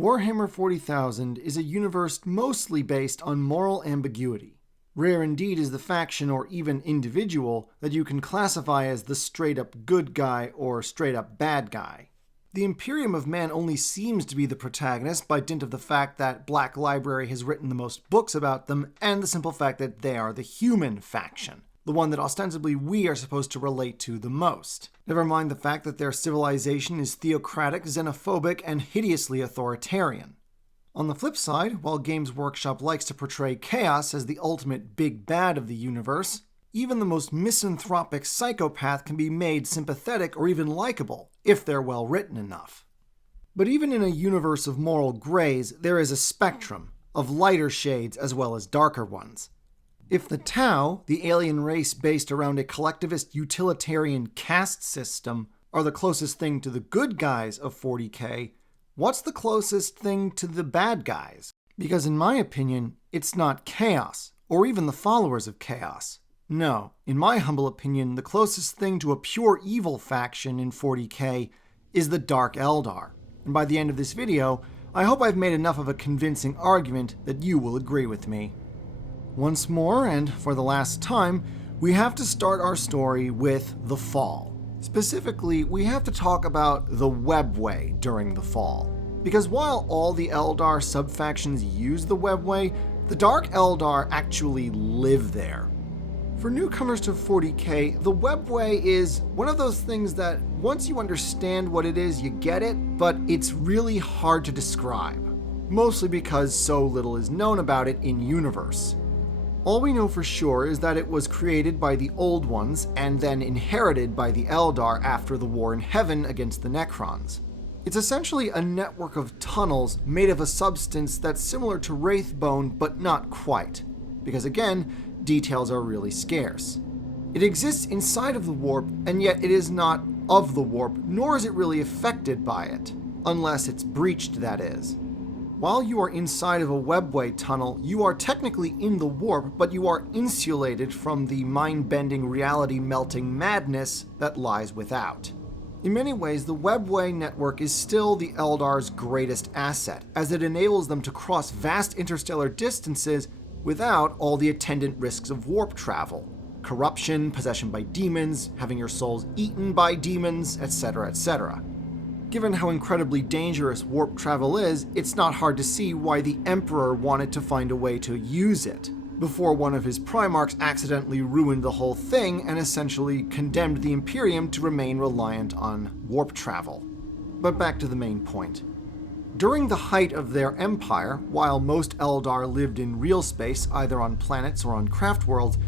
Warhammer 40,000 is a universe mostly based on moral ambiguity. Rare indeed is the faction or even individual that you can classify as the straight-up good guy or straight-up bad guy. The Imperium of Man only seems to be the protagonist by dint of the fact that Black Library has written the most books about them and the simple fact that they are the human faction, the one that ostensibly we are supposed to relate to the most. Never mind the fact that their civilization is theocratic, xenophobic, and hideously authoritarian. On the flip side, while Games Workshop likes to portray chaos as the ultimate big bad of the universe, even the most misanthropic psychopath can be made sympathetic or even likable, if they're well written enough. But even in a universe of moral grays, there is a spectrum of lighter shades as well as darker ones. If the Tau, the alien race based around a collectivist utilitarian caste system, are the closest thing to the good guys of 40k, what's the closest thing to the bad guys? Because in my opinion, it's not chaos, or even the followers of chaos. No, in my humble opinion, the closest thing to a pure evil faction in 40k is the Dark Eldar. And by the end of this video, I hope I've made enough of a convincing argument that you will agree with me. Once more, and for the last time, we have to start our story with the Fall. Specifically, we have to talk about the webway during the Fall. Because while all the Eldar subfactions use the webway, the Dark Eldar actually live there. For newcomers to 40k, the webway is one of those things that once you understand what it is, you get it, but it's really hard to describe. Mostly because so little is known about it in universe. All we know for sure is that it was created by the Old Ones and then inherited by the Eldar after the war in Heaven against the Necrons. It's essentially a network of tunnels made of a substance that's similar to Wraithbone, but not quite. Because again, details are really scarce. It exists inside of the warp, and yet it is not of the warp, nor is it really affected by it. Unless it's breached, that is. While you are inside of a webway tunnel, you are technically in the warp, but you are insulated from the mind-bending, reality-melting madness that lies without. In many ways, the webway network is still the Eldar's greatest asset, as it enables them to cross vast interstellar distances without all the attendant risks of warp travel. Corruption, possession by demons, having your souls eaten by demons, etc., etc. Given how incredibly dangerous warp travel is, it's not hard to see why the Emperor wanted to find a way to use it, before one of his Primarchs accidentally ruined the whole thing and essentially condemned the Imperium to remain reliant on warp travel. But back to the main point. During the height of their empire, while most Eldar lived in real space, either on planets or on craft worlds,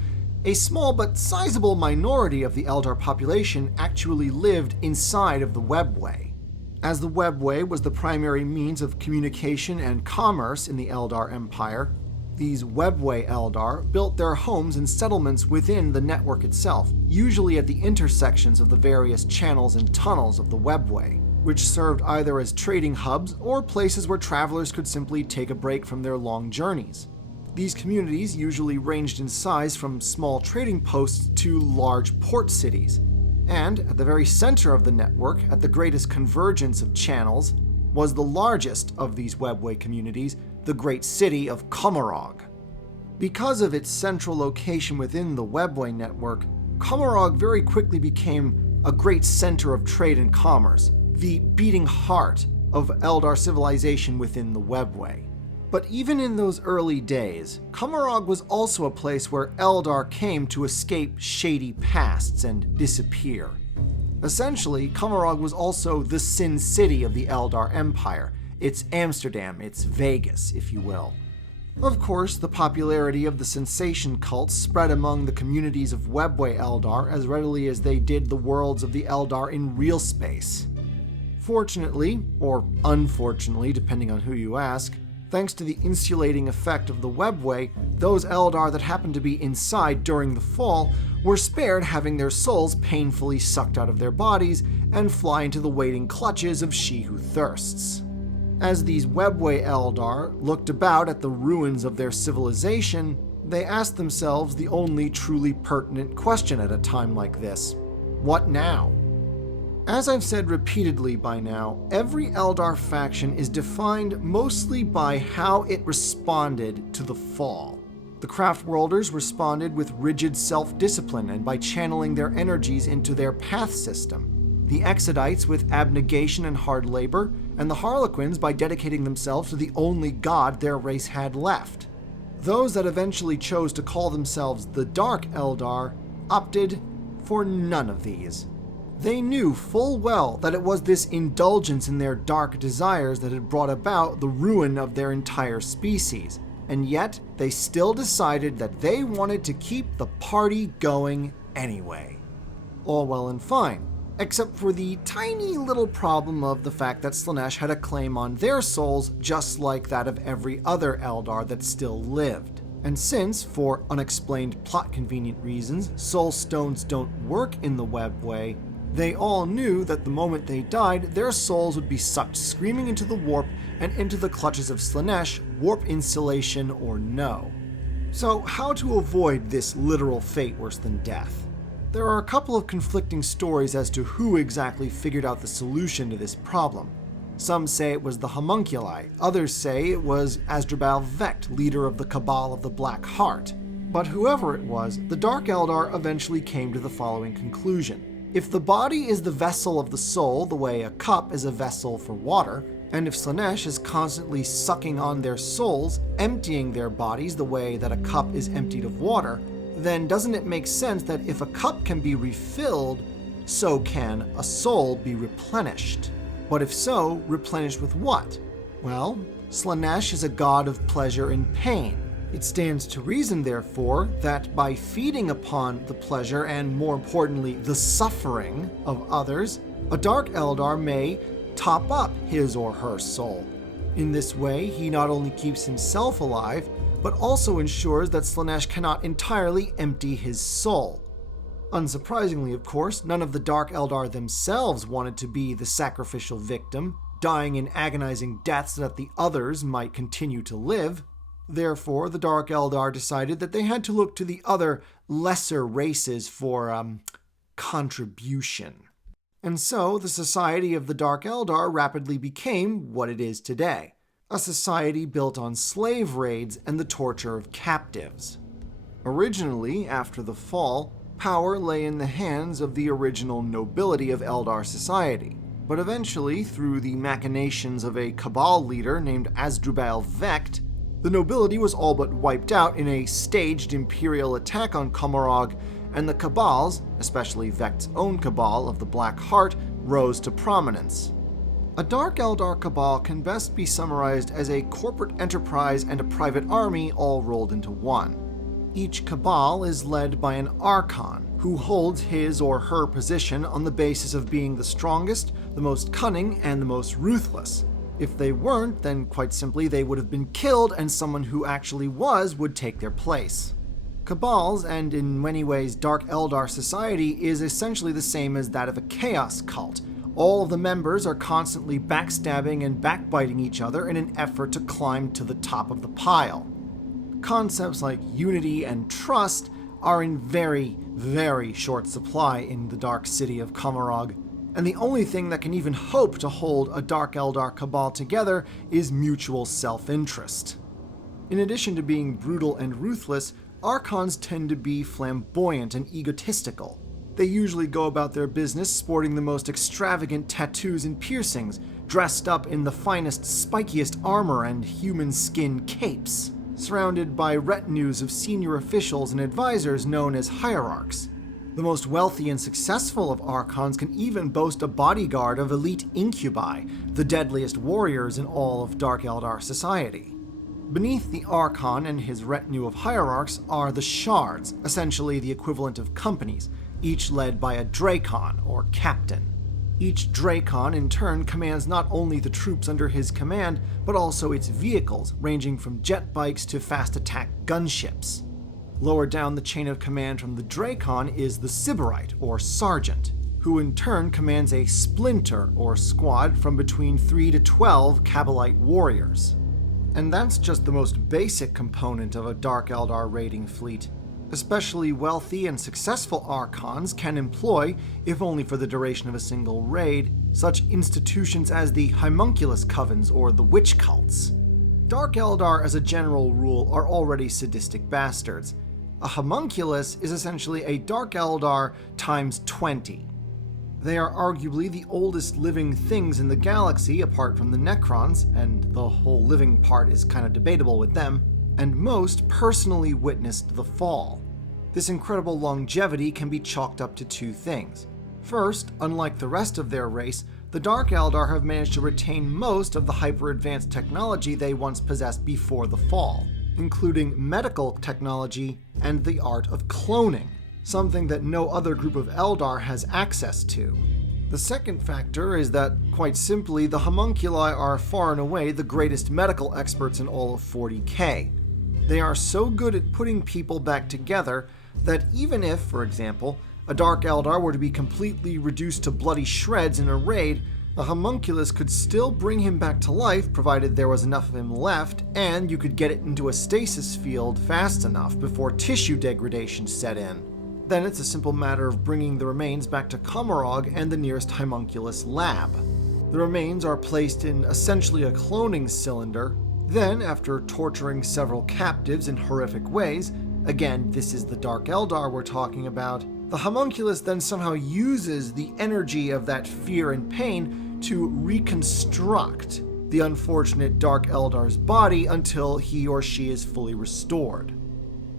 a small but sizable minority of the Eldar population actually lived inside of the webway. As the webway was the primary means of communication and commerce in the Eldar Empire, these webway Eldar built their homes and settlements within the network itself, usually at the intersections of the various channels and tunnels of the webway, which served either as trading hubs or places where travelers could simply take a break from their long journeys. These communities usually ranged in size from small trading posts to large port cities. And at the very center of the network, at the greatest convergence of channels, was the largest of these webway communities, the great city of Commorragh. Because of its central location within the webway network, Commorragh very quickly became a great center of trade and commerce, the beating heart of Eldar civilization within the webway. But even in those early days, Commorragh was also a place where Eldar came to escape shady pasts and disappear. Essentially, Commorragh was also the Sin City of the Eldar Empire. It's Amsterdam, it's Vegas, if you will. Of course, the popularity of the sensation cults spread among the communities of webway Eldar as readily as they did the worlds of the Eldar in real space. Fortunately, or unfortunately, depending on who you ask, thanks to the insulating effect of the webway, those Eldar that happened to be inside during the fall were spared having their souls painfully sucked out of their bodies and fly into the waiting clutches of She Who Thirsts. As these webway Eldar looked about at the ruins of their civilization, they asked themselves the only truly pertinent question at a time like this: what now? As I've said repeatedly by now, every Eldar faction is defined mostly by how it responded to the fall. The Craftworlders responded with rigid self-discipline and by channeling their energies into their path system. The Exodites with abnegation and hard labor, and the Harlequins by dedicating themselves to the only god their race had left. Those that eventually chose to call themselves the Dark Eldar opted for none of these. They knew full well that it was this indulgence in their dark desires that had brought about the ruin of their entire species, and yet they still decided that they wanted to keep the party going anyway. All well and fine, except for the tiny little problem of the fact that Slaanesh had a claim on their souls just like that of every other Eldar that still lived. And since, for unexplained plot-convenient reasons, soul stones don't work in the webway, they all knew that the moment they died, their souls would be sucked screaming into the warp and into the clutches of Slaanesh, warp insulation or no. So how to avoid this literal fate worse than death? There are a couple of conflicting stories as to who exactly figured out the solution to this problem. Some say it was the Homunculi, others say it was Asdrubal Vect, leader of the Cabal of the Black Heart. But whoever it was, the Dark Eldar eventually came to the following conclusion. If the body is the vessel of the soul the way a cup is a vessel for water, and if Slaanesh is constantly sucking on their souls, emptying their bodies the way that a cup is emptied of water, then doesn't it make sense that if a cup can be refilled, so can a soul be replenished? But if so, replenished with what? Well, Slaanesh is a god of pleasure and pain. It stands to reason, therefore, that by feeding upon the pleasure and, more importantly, the suffering of others, a Dark Eldar may top up his or her soul. In this way, he not only keeps himself alive, but also ensures that Slaanesh cannot entirely empty his soul. Unsurprisingly, of course, none of the Dark Eldar themselves wanted to be the sacrificial victim, dying in agonizing deaths that the others might continue to live. Therefore, the Dark Eldar decided that they had to look to the other, lesser races for, contribution. And so, the Society of the Dark Eldar rapidly became what it is today. A society built on slave raids and the torture of captives. Originally, after the fall, power lay in the hands of the original nobility of Eldar society. But eventually, through the machinations of a Cabal leader named Asdrubal Vect, the nobility was all but wiped out in a staged imperial attack on Commorragh, and the Cabals, especially Vect's own Cabal of the Black Heart, rose to prominence. A Dark Eldar Cabal can best be summarized as a corporate enterprise and a private army all rolled into one. Each Cabal is led by an Archon, who holds his or her position on the basis of being the strongest, the most cunning, and the most ruthless. If they weren't, then quite simply they would have been killed and someone who actually was would take their place. Cabals, and in many ways Dark Eldar society, is essentially the same as that of a chaos cult. All of the members are constantly backstabbing and backbiting each other in an effort to climb to the top of the pile. Concepts like unity and trust are in very, very short supply in the dark city of Commorragh, and the only thing that can even hope to hold a Dark Eldar Cabal together is mutual self-interest. In addition to being brutal and ruthless, Archons tend to be flamboyant and egotistical. They usually go about their business sporting the most extravagant tattoos and piercings, dressed up in the finest, spikiest armor and human skin capes, surrounded by retinues of senior officials and advisors known as hierarchs. The most wealthy and successful of Archons can even boast a bodyguard of elite incubi, the deadliest warriors in all of Dark Eldar society. Beneath the Archon and his retinue of hierarchs are the Shards, essentially the equivalent of companies, each led by a Drakon, or captain. Each Drakon in turn commands not only the troops under his command, but also its vehicles, ranging from jet bikes to fast attack gunships. Lower down the chain of command from the Drakon is the Sybarite, or Sergeant, who in turn commands a splinter, or squad, from between 3 to 12 Kabbalite warriors. And that's just the most basic component of a Dark Eldar raiding fleet. Especially wealthy and successful archons can employ, if only for the duration of a single raid, such institutions as the homunculus covens or the witch cults. Dark Eldar, as a general rule, are already sadistic bastards. A homunculus is essentially a Dark Eldar times 20. They are arguably the oldest living things in the galaxy, apart from the Necrons, and the whole living part is kind of debatable with them, and most personally witnessed the fall. This incredible longevity can be chalked up to two things. First, unlike the rest of their race, the Dark Eldar have managed to retain most of the hyper-advanced technology they once possessed before the fall, including medical technology and the art of cloning, something that no other group of Eldar has access to. The second factor is that, quite simply, the homunculi are far and away the greatest medical experts in all of 40k. They are so good at putting people back together that even if, for example, a Dark Eldar were to be completely reduced to bloody shreds in a raid, a homunculus could still bring him back to life provided there was enough of him left and you could get it into a stasis field fast enough before tissue degradation set in. Then it's a simple matter of bringing the remains back to Commorragh and the nearest homunculus lab. The remains are placed in essentially a cloning cylinder. Then, after torturing several captives in horrific ways, again, this is the Dark Eldar we're talking about, the homunculus then somehow uses the energy of that fear and pain to reconstruct the unfortunate Dark Eldar's body until he or she is fully restored.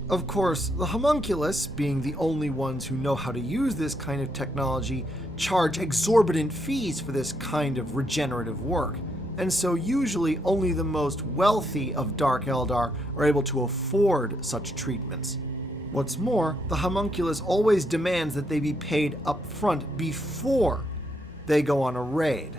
Of course, the homunculus, being the only ones who know how to use this kind of technology, charge exorbitant fees for this kind of regenerative work, and so usually only the most wealthy of Dark Eldar are able to afford such treatments. What's more, the homunculus always demands that they be paid up front before they go on a raid.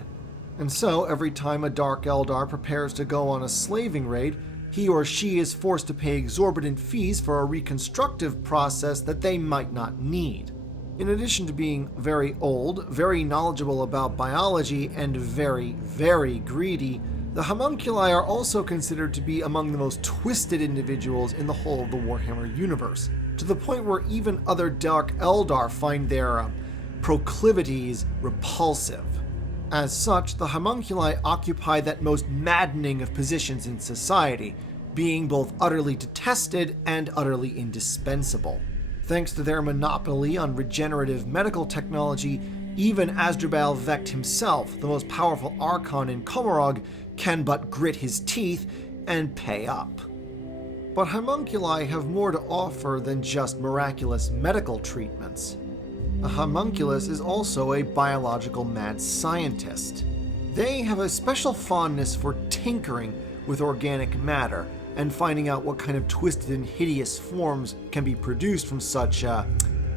And so, every time a Dark Eldar prepares to go on a slaving raid, he or she is forced to pay exorbitant fees for a reconstructive process that they might not need. In addition to being very old, very knowledgeable about biology, and very, very greedy, the homunculi are also considered to be among the most twisted individuals in the whole of the Warhammer universe, to the point where even other Dark Eldar find their proclivities repulsive. As such, the homunculi occupy that most maddening of positions in society, being both utterly detested and utterly indispensable. Thanks to their monopoly on regenerative medical technology, even Asdrubal Vecht himself, the most powerful Archon in Commorragh, can but grit his teeth and pay up. But homunculi have more to offer than just miraculous medical treatments. A homunculus is also a biological mad scientist. They have a special fondness for tinkering with organic matter and finding out what kind of twisted and hideous forms can be produced from such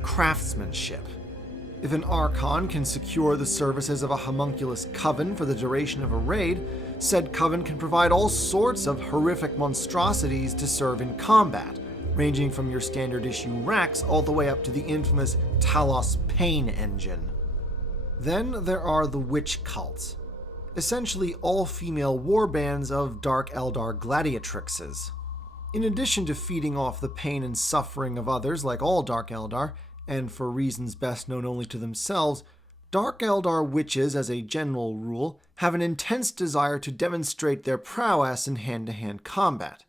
craftsmanship. If an Archon can secure the services of a homunculus coven for the duration of a raid, said coven can provide all sorts of horrific monstrosities to serve in combat, ranging from your standard issue racks all the way up to the infamous Talos Pain Engine. Then there are the witch cults, essentially all-female warbands of Dark Eldar gladiatrixes. In addition to feeding off the pain and suffering of others like all Dark Eldar, and for reasons best known only to themselves, Dark Eldar witches, as a general rule, have an intense desire to demonstrate their prowess in hand-to-hand combat.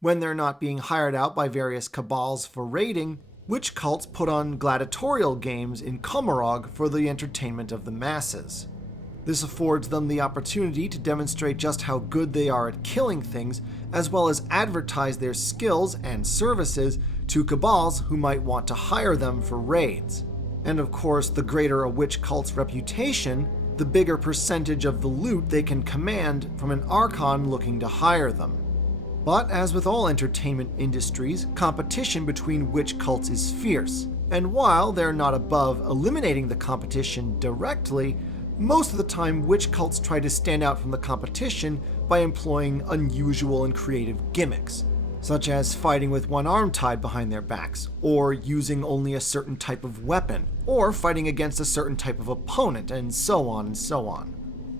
When they're not being hired out by various cabals for raiding, witch cults put on gladiatorial games in Commorragh for the entertainment of the masses. This affords them the opportunity to demonstrate just how good they are at killing things, as well as advertise their skills and services to cabals who might want to hire them for raids. And of course, the greater a witch cult's reputation, the bigger percentage of the loot they can command from an Archon looking to hire them. But as with all entertainment industries, competition between witch cults is fierce, and while they're not above eliminating the competition directly, most of the time witch cults try to stand out from the competition by employing unusual and creative gimmicks, such as fighting with one arm tied behind their backs, or using only a certain type of weapon, or fighting against a certain type of opponent, and so on and so on.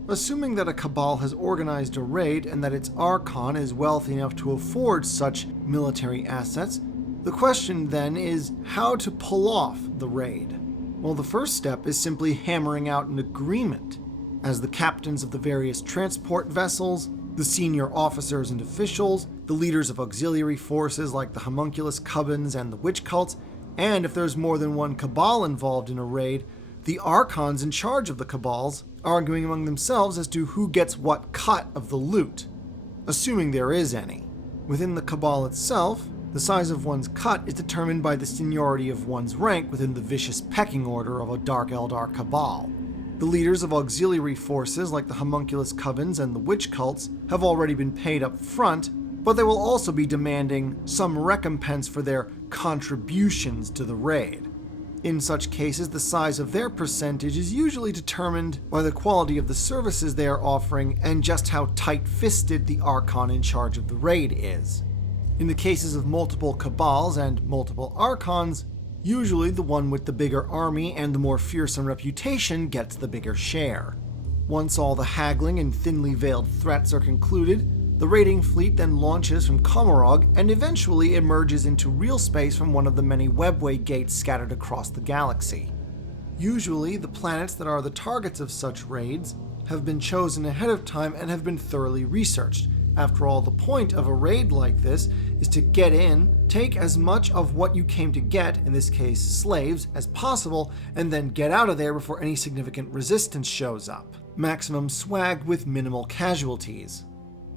Assuming that a cabal has organized a raid and that its Archon is wealthy enough to afford such military assets, The question then is how to pull off the raid. Well, the first step is simply hammering out an agreement. As the captains of the various transport vessels, the senior officers and officials, the leaders of auxiliary forces like the Homunculus, covens, and the witch cults, and if there's more than one cabal involved in a raid, the archons in charge of the cabals, arguing among themselves as to who gets what cut of the loot, assuming there is any. Within the cabal itself, the size of one's cut is determined by the seniority of one's rank within the vicious pecking order of a Dark Eldar cabal. The leaders of auxiliary forces like the Homunculus, covens, and the witch cults have already been paid up front, but they will also be demanding some recompense for their contributions to the raid. In such cases, the size of their percentage is usually determined by the quality of the services they are offering and just how tight-fisted the Archon in charge of the raid is. In the cases of multiple cabals and multiple Archons, usually the one with the bigger army and the more fearsome reputation gets the bigger share. Once all the haggling and thinly veiled threats are concluded, the raiding fleet then launches from Commorragh and eventually emerges into real space from one of the many webway gates scattered across the galaxy. Usually, the planets that are the targets of such raids have been chosen ahead of time and have been thoroughly researched. After all, the point of a raid like this is to get in, take as much of what you came to get, in this case slaves, as possible, and then get out of there before any significant resistance shows up. Maximum swag with minimal casualties.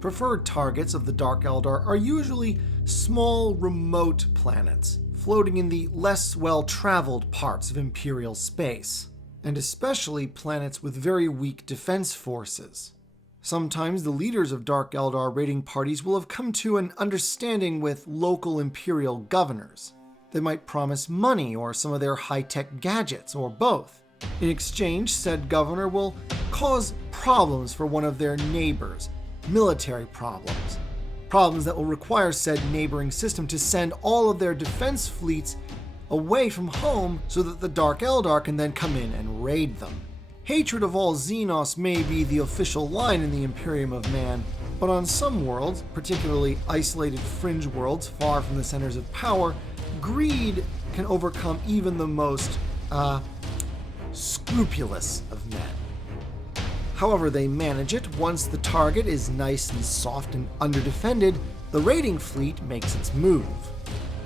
Preferred targets of the Dark Eldar are usually small, remote planets, floating in the less well-traveled parts of Imperial space, and especially planets with very weak defense forces. Sometimes the leaders of Dark Eldar raiding parties will have come to an understanding with local Imperial governors. They might promise money or some of their high-tech gadgets, or both. In exchange, said governor will cause problems for one of their neighbors, military problems. Problems that will require said neighboring system to send all of their defense fleets away from home so that the Dark Eldar can then come in and raid them. Hatred of all Xenos may be the official line in the Imperium of Man, but on some worlds, particularly isolated fringe worlds far from the centers of power, greed can overcome even the most, scrupulous of men. However they manage it, once the target is nice and soft and underdefended, the raiding fleet makes its move.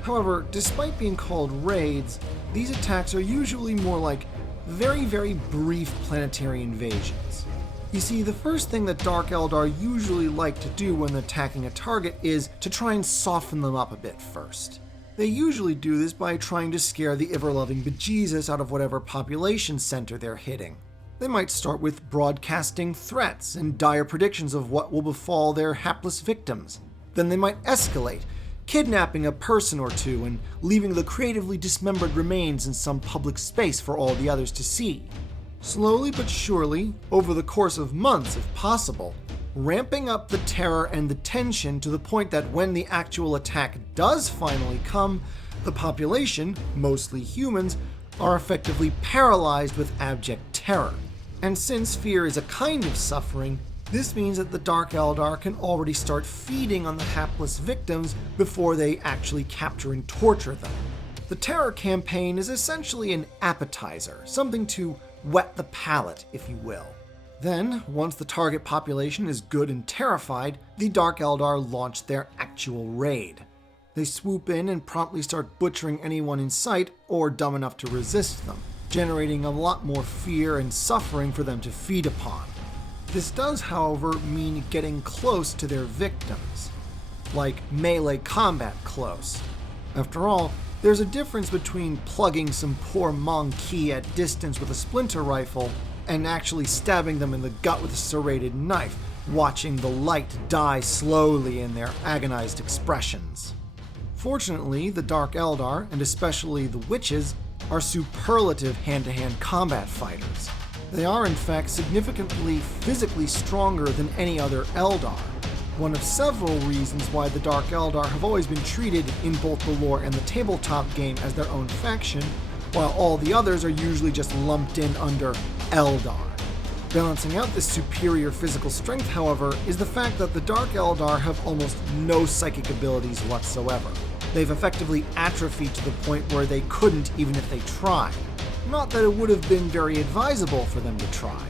However, despite being called raids, these attacks are usually more like very, very brief planetary invasions. You see, the first thing that Dark Eldar usually like to do when attacking a target is to try and soften them up a bit first. They usually do this by trying to scare the ever-loving bejesus out of whatever population center they're hitting. They might start with broadcasting threats and dire predictions of what will befall their hapless victims. Then they might escalate, kidnapping a person or two and leaving the creatively dismembered remains in some public space for all the others to see. Slowly but surely, over the course of months if possible, ramping up the terror and the tension to the point that when the actual attack does finally come, the population, mostly humans, are effectively paralyzed with abject terror. And since fear is a kind of suffering, this means that the Dark Eldar can already start feeding on the hapless victims before they actually capture and torture them. The terror campaign is essentially an appetizer, something to whet the palate, if you will. Then, once the target population is good and terrified, the Dark Eldar launch their actual raid. They swoop in and promptly start butchering anyone in sight or dumb enough to resist them, generating a lot more fear and suffering for them to feed upon. This does, however, mean getting close to their victims, like melee combat close. After all, there's a difference between plugging some poor Monkey at distance with a splinter rifle and actually stabbing them in the gut with a serrated knife, watching the light die slowly in their agonized expressions. Fortunately, the Dark Eldar, and especially the Witches, are superlative hand-to-hand combat fighters. They are, in fact, significantly physically stronger than any other Eldar, one of several reasons why the Dark Eldar have always been treated in both the lore and the tabletop game as their own faction, while all the others are usually just lumped in under Eldar. Balancing out this superior physical strength, however, is the fact that the Dark Eldar have almost no psychic abilities whatsoever. They've effectively atrophied to the point where they couldn't even if they tried. Not that it would have been very advisable for them to try.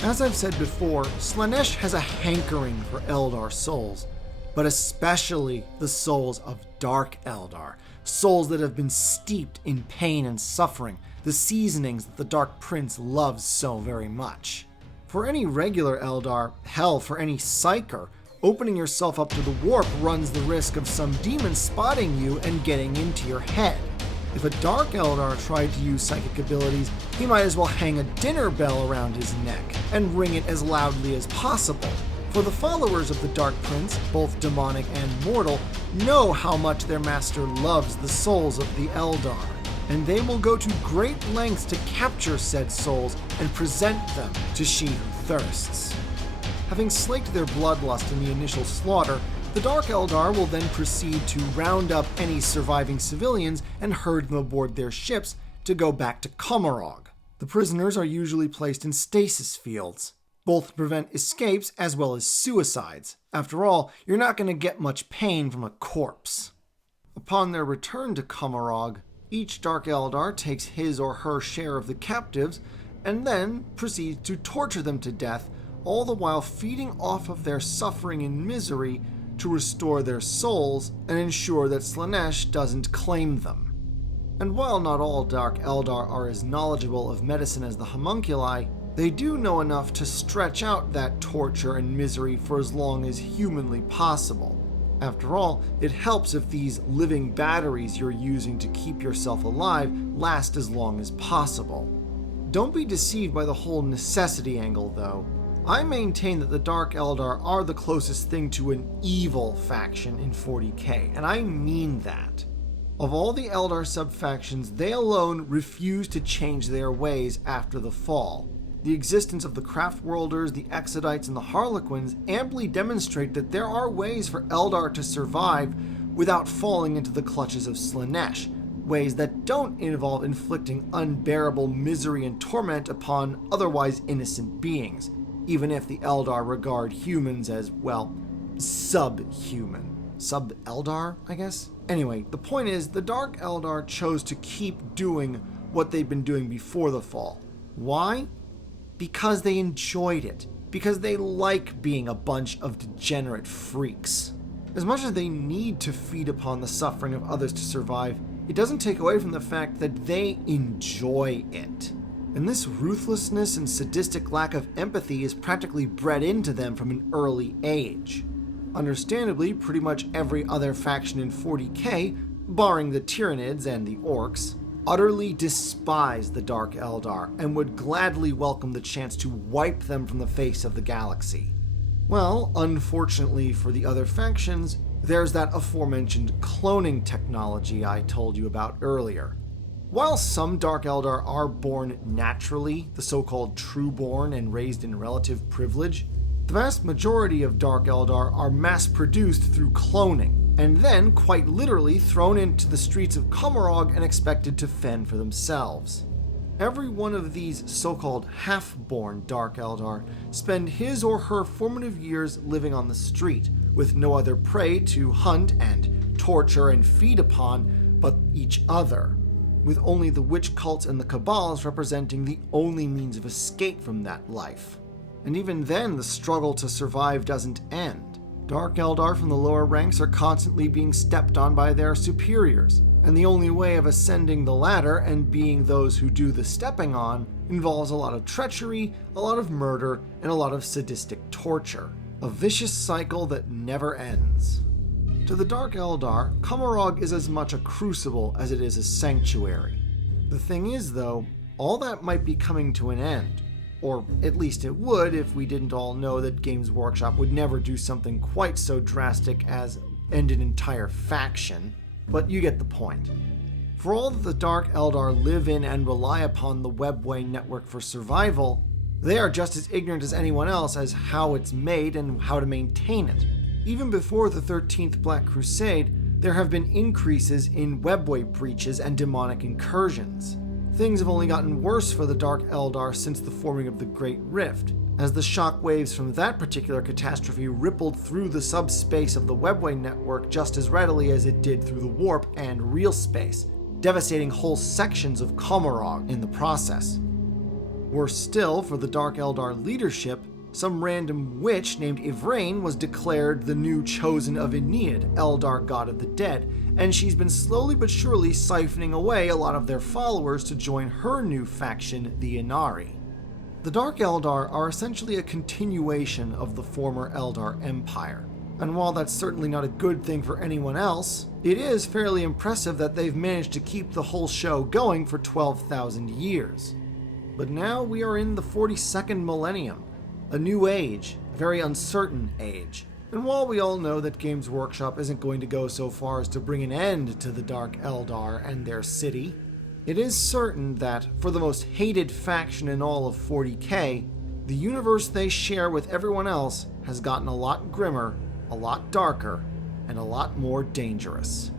As I've said before, Slaanesh has a hankering for Eldar souls, but especially the souls of Dark Eldar, souls that have been steeped in pain and suffering, the seasonings that the Dark Prince loves so very much. For any regular Eldar, hell, for any Psyker, opening yourself up to the warp runs the risk of some demon spotting you and getting into your head. If a Dark Eldar tried to use psychic abilities, he might as well hang a dinner bell around his neck and ring it as loudly as possible. For the followers of the Dark Prince, both demonic and mortal, know how much their master loves the souls of the Eldar, and they will go to great lengths to capture said souls and present them to she who thirsts. Having slaked their bloodlust in the initial slaughter, the Dark Eldar will then proceed to round up any surviving civilians and herd them aboard their ships to go back to Commorragh. The prisoners are usually placed in stasis fields, both to prevent escapes as well as suicides. After all, you're not going to get much pain from a corpse. Upon their return to Commorragh, each Dark Eldar takes his or her share of the captives and then proceeds to torture them to death, all the while feeding off of their suffering and misery to restore their souls and ensure that Slaanesh doesn't claim them. And while not all Dark Eldar are as knowledgeable of medicine as the Homunculi, they do know enough to stretch out that torture and misery for as long as humanly possible. After all, it helps if these living batteries you're using to keep yourself alive last as long as possible. Don't be deceived by the whole necessity angle, though. I maintain that the Dark Eldar are the closest thing to an evil faction in 40k, and I mean that. Of all the Eldar sub-factions, they alone refuse to change their ways after the fall. The existence of the Craftworlders, the Exodites, and the Harlequins amply demonstrate that there are ways for Eldar to survive without falling into the clutches of Slaanesh, ways that don't involve inflicting unbearable misery and torment upon otherwise innocent beings, even if the Eldar regard humans as, well, subhuman. Sub-Eldar, I guess? Anyway, the point is, the Dark Eldar chose to keep doing what they'd been doing before the fall. Why? Because they enjoyed it. Because they like being a bunch of degenerate freaks. As much as they need to feed upon the suffering of others to survive, it doesn't take away from the fact that they enjoy it. And this ruthlessness and sadistic lack of empathy is practically bred into them from an early age. Understandably, pretty much every other faction in 40k, barring the Tyranids and the Orcs, utterly despise the Dark Eldar and would gladly welcome the chance to wipe them from the face of the galaxy. Well, unfortunately for the other factions, there's that aforementioned cloning technology I told you about earlier. While some Dark Eldar are born naturally, the so-called true-born and raised in relative privilege, the vast majority of Dark Eldar are mass-produced through cloning, and then quite literally thrown into the streets of Commorragh and expected to fend for themselves. Every one of these so-called half-born Dark Eldar spend his or her formative years living on the street, with no other prey to hunt and torture and feed upon but each other, with only the witch cults and the cabals representing the only means of escape from that life. And even then, the struggle to survive doesn't end. Dark Eldar from the lower ranks are constantly being stepped on by their superiors, and the only way of ascending the ladder and being those who do the stepping on involves a lot of treachery, a lot of murder, and a lot of sadistic torture. A vicious cycle that never ends. To the Dark Eldar, Commorragh is as much a crucible as it is a sanctuary. The thing is, though, all that might be coming to an end. Or at least it would if we didn't all know that Games Workshop would never do something quite so drastic as end an entire faction. But you get the point. For all that the Dark Eldar live in and rely upon the webway network for survival, they are just as ignorant as anyone else as how it's made and how to maintain it. Even before the 13th Black Crusade, there have been increases in webway breaches and demonic incursions. Things have only gotten worse for the Dark Eldar since the forming of the Great Rift, As the shockwaves from that particular catastrophe rippled through the subspace of the webway network just as readily as it did through the warp and real space, devastating whole sections of Commorragh in the process. Worse still, for the Dark Eldar leadership, some random witch named Ivrain was declared the new chosen of Aeneid, Eldar god of the dead, and she's been slowly but surely siphoning away a lot of their followers to join her new faction, the Inari. The Dark Eldar are essentially a continuation of the former Eldar Empire, and while that's certainly not a good thing for anyone else, it is fairly impressive that they've managed to keep the whole show going for 12,000 years. But now we are in the 42nd millennium, a new age, a very uncertain age. And while we all know that Games Workshop isn't going to go so far as to bring an end to the Dark Eldar and their city, it is certain that, for the most hated faction in all of 40K, the universe they share with everyone else has gotten a lot grimmer, a lot darker, and a lot more dangerous.